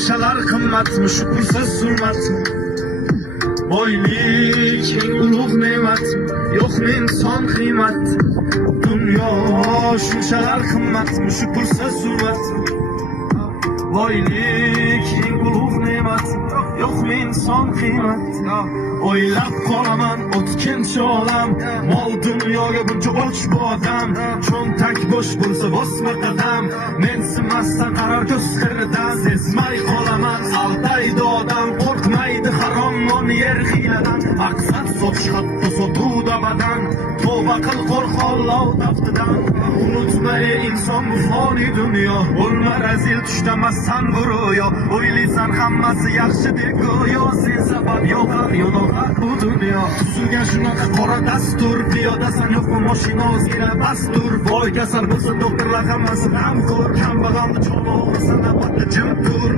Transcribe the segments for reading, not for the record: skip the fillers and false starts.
shunchalar qimmatmi, shu pulsiz zulmatmi? Boylik eng ulug' ne'matmi, yo'qmi inson qiymat? Dunyo shunchalar qimmatmi, shu pulsiz zulmatmi? Boylik eng ulug' ne'matmi, yo'qmi inson qiymat? O'ylab qolaman o'tkinchi olam, mol dunyoga buncha och bu odam. Cho'ntak bo'sh bo'lsa bosma qadam, mensimasdan qarar ko'z qiridan. Sezmay qolaman aldaydi odam, qo'rqmaydi harom non yer hiyadan. Maqsad sotish hatto sotuvda badan, tavba qil qo'rq Alloh taftidan. Unutma ey inson bu foniy dunyo, bo'lma razil tushdamassan bu ro'yo. O'ylaysan hammasi yaxshi deb go'yo, sen sabab yo'q yo'q bu dunyo. Tuzilgan shunaqa qora dastur, piyodasan yo'qmi mashina o'zgina bastur. Boy kasal bo'lsa doktorlar hammasi g'amxo'r, kambag'alni cho'log'i sanabotda jim tur.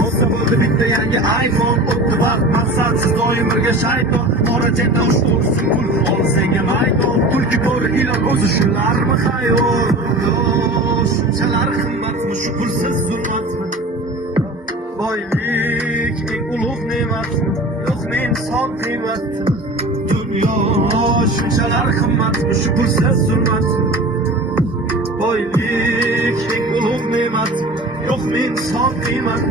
Bo'lsa bo'ldi bitta yangi iPhone, o'tdi vaqt maqsadsiz doim birga shayton. Qora chetda ushbu pul ol senga maydon, pulki bor ilon o'zi shularmi xayol? Shunchalar qimmatmi, shu pulsiz zulmatmi? Boylik eng ulug' ne'matmi, yo'qmi inson qiymat? Dunyo shunchalar qimmatmi, shu pulsiz zulmatmi? Boylik eng ulug' ne'matmi, yo'qmi inson qiymat?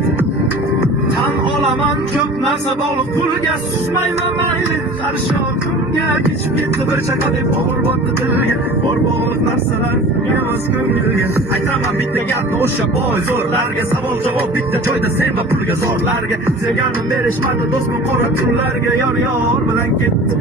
Tan olaman ko'p narsa bog'liq pulga, susmayman mayli qarshi oqimga. Kechib ketdi bir chaqa deb og'ir botdi dilga, bor bog'liq narsalar emas ko'ngilga. Aytaman bitta gapni o'sha boy zo'rlarga, savol javob bitta joyda sen va pulga zorlarga. Sevganim berishmadi do'stman qora tunlarga, yor bilan ketdi.